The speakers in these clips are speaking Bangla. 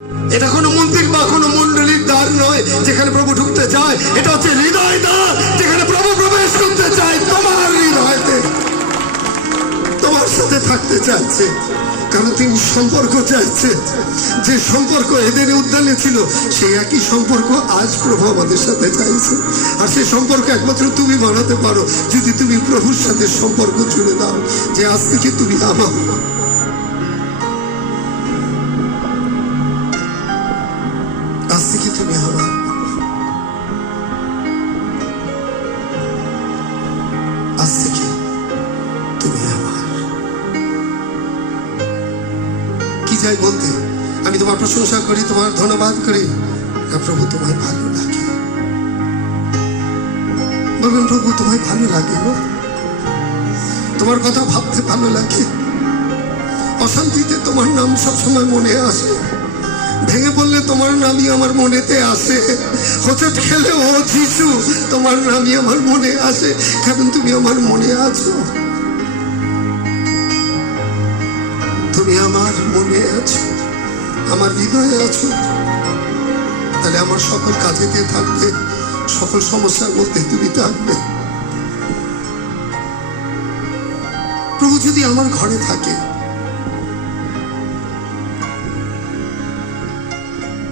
এটা কোনো মন্দির বা কোনো মন্ডলীর দ্বার নয় যেখানে প্রভু ঢুকতে চায়, এটা হচ্ছে হৃদয় দ্বার যেখানে প্রভু প্রবেশ করতে চায় তোমার হৃদয়তে, তোমার সাথে থাকতে চাচ্ছে। কারণ তিনি সম্পর্ক চাইছে। যে সম্পর্ক এদেনে উদ্যানে ছিল সেই একই সম্পর্ক আজ প্রভু আমাদের সাথে চাইছে। আর সেই সম্পর্ক একমাত্র তুমি বানাতে পারো যদি তুমি প্রভুর সাথে সম্পর্ক জুড়ে দাও, যে আজ থেকে তুমি আমার। আজ থেকে তুমি আমার। আজ থেকে তুমি আমার। কি যাই বলতে, আমি তোমার প্রশংসা করি, তোমার ধন্যবাদ করি। প্রভু তোমায় ভালো লাগে। বলবেন প্রভু তোমায় ভালো লাগে গো, তোমার কথা ভাবতে ভালো লাগে। অশান্তিতে তোমার নাম সবসময় মনে আসে, ভেঙে পড়লে তোমার নামই আমার মনেতে আসে, হোঁচট খেলে ও যিশু তোমার নামই আমার মনে আসে। কারণ তুমি আমার মনে আছো, তুমি আমার মনে আছো, আমার হৃদয়ে আছো। তাহলে আমার সকল কাজেতে থাকবে, সকল সমস্যার মধ্যে তুমি থাকবে। প্রভু যদি আমার ঘরে থাকে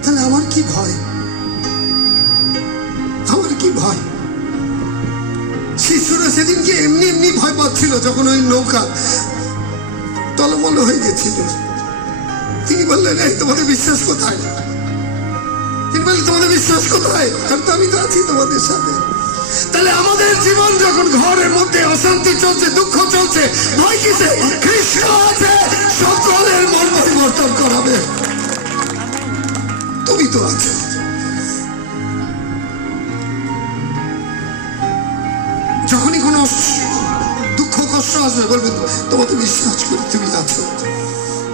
তাহলে আমার কি ভয়, আমার কি ভয়? শিশুরা সেদিনকে এমনি এমনি ভয় পাচ্ছিল যখন ওই নৌকা টলমল হয়ে গেছিল। তিনি বললেন এই তোমাদের বিশ্বাস কোথায়? তিনি বললেন তোমাদের বিশ্বাস কোথায়? কারণ আমি তো আছি তোমাদের সাথে। তাহলে আমাদের জীবন যখন ঘরের মধ্যে অশান্তি চলছে, দুঃখ চলছে, ভয় কিসে? কৃষ্ণ আছে, সকলের মন পরিবর্তন করাবে। তুমি তো আছো। যখনই কোনো দুঃখ কষ্ট আসবে বলবে তোমাকে বিশ্বাস করি, তুমি আছো,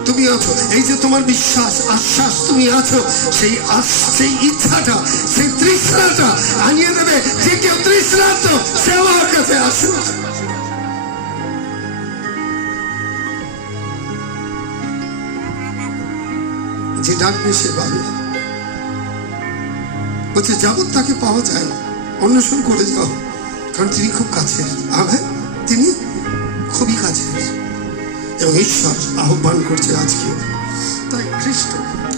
তুমি আছো। এই যে তোমার বিশ্বাস, আশ্বাস, তুমি আছো, সেই ইচ্ছাটা, সেই তৃষ্ণাটা আনিয়ে দেবে। যে কেউ তৃষ্ণার্ত সে আমার কাছে আসো। যে ডাকবে সে পাবে। বলছে যাবত তাকে পাওয়া যায়, অন্বেষণ করে যাও, কারণ তিনি খুব কাছের। আমেন, তিনি খুবই কাছের। এবং ঈশ্বর আহ্বান করছে আজকে। তাই খ্রিস্ট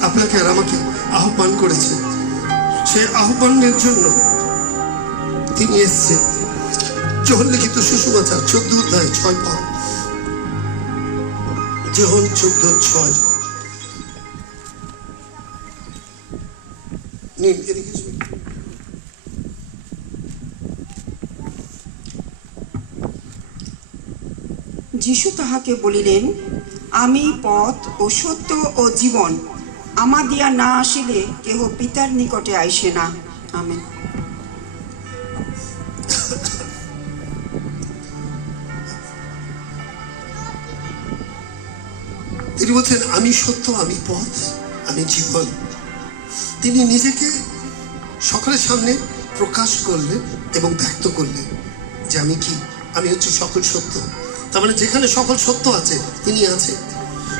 আপনাকে আর আমাকে আহ্বান করেছে। সে আহ্বানের জন্য তিনি এসছে। যোহন লিখিত সুসমাচার 14 অধ্যায় 6 পদ। যোহন 14:6। নিন এদিকে। যিশু তাহাকে বলিলেন, আমি পথ ও সত্য ও জীবন, আমার দিয়া না আসিলে কেহ পিতার নিকটে আইসে না। আমেন। তিনি বলছেন আমি সত্য, আমি পথ, আমি জীবন। তিনি নিজেকে সকলের সামনে প্রকাশ করলেন এবং ব্যক্ত করলেন যে আমি কি, আমি হচ্ছে সকল সত্য। তার মানে যেখানে সকল সত্য আছে তিনি আছে।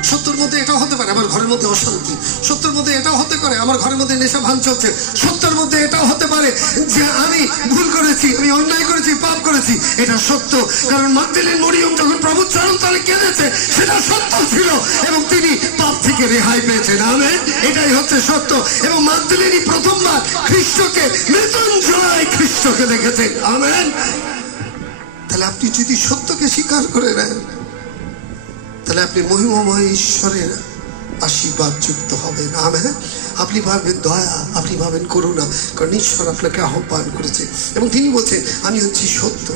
সত্যের মধ্যে এটাও হতে পারে আমার ঘরের মধ্যে অশান্তি, সত্যের মধ্যে এটাও হতে পারে আমার ঘরের মধ্যে নেশা ভান চলছে, সত্যের মধ্যে এটাও হতে পারে যে আমি ভুল করেছি, আমি অন্যায় করেছি, পাপ করেছি। এটা সত্য। কারণ মাগদলেনে মরিয়ম যখন প্রভুর চরণ তলে কেঁদেছে সেটা সত্য ছিল এবং তিনি পাপ থেকে রেহাই পেয়েছেন। আমেন, এটাই হচ্ছে সত্য। এবং মাগদলেনে প্রথমবার খ্রিস্টকে, মৃত্যুঞ্জয় খ্রিস্টকে দেখেছেন। আমেন। তাহলে আপনি যদি সত্যকে স্বীকার করে নেন তাহলে আপনি মহিমাময় ঈশ্বরের আশীর্বাদ যুক্ত হবেন। আমেন। আপনি ভাববেন দয়া, আপনি ভাবেন করুণা, কারণ ঈশ্বর আপনাকে আহ্বান করেছে এবং তিনি বলছেন আমি হচ্ছি সত্য।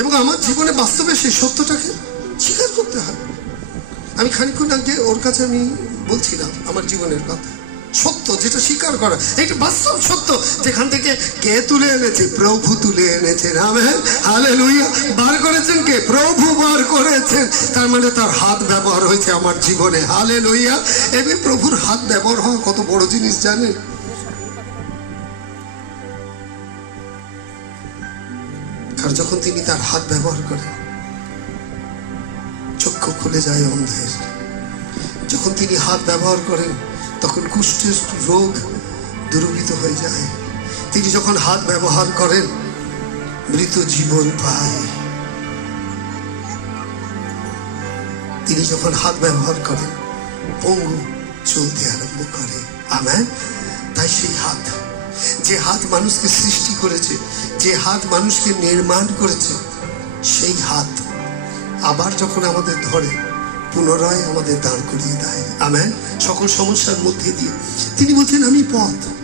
এবং আমার জীবনে বাস্তবে সেই সত্যটাকে স্বীকার করতে হবে। আমি খানিকক্ষণ আগে ওর কাছে আমি বলছিলাম আমার জীবনের কথা। সত্য যেটা স্বীকার করা, এটা বাস্তব সত্য। যেখান থেকে কে তুলে এনেছে? প্রভু তুলে এনেছেন। Amen, hallelujah. বার করেছেন কে? প্রভু বার করেছেন। তার মানে তার হাত ব্যবহার হয়েছে আমার জীবনে। হালেলুয়া। এবার প্রভুর হাত ব্যবহার হওয়া কত বড় জিনিস জানেন? কারণ যখন তিনি তার হাত ব্যবহার করেন চক্ষু খুলে যায় অন্ধের, যখন তিনি হাত ব্যবহার করেন তখন কুষ্ঠের রোগ দূরীভূত হয়ে যায়। তিনি যখন হাত ব্যবহার করেন মৃত জীবন পায়। তিনি যখন হাত ব্যবহার করেন পঙ্গু চলতে আরম্ভ করে। আমেন। তাই সেই হাত, যে হাত মানুষকে সৃষ্টি করেছে, যে হাত মানুষকে নির্মাণ করেছে, সেই হাত আবার যখন আমাদের ধরে পুনরায় আমাদের দাঁড় করিয়ে দেয়। আমেন। সকল সমস্যার মধ্যে দিয়ে তিনি বলছেন আমি পথ,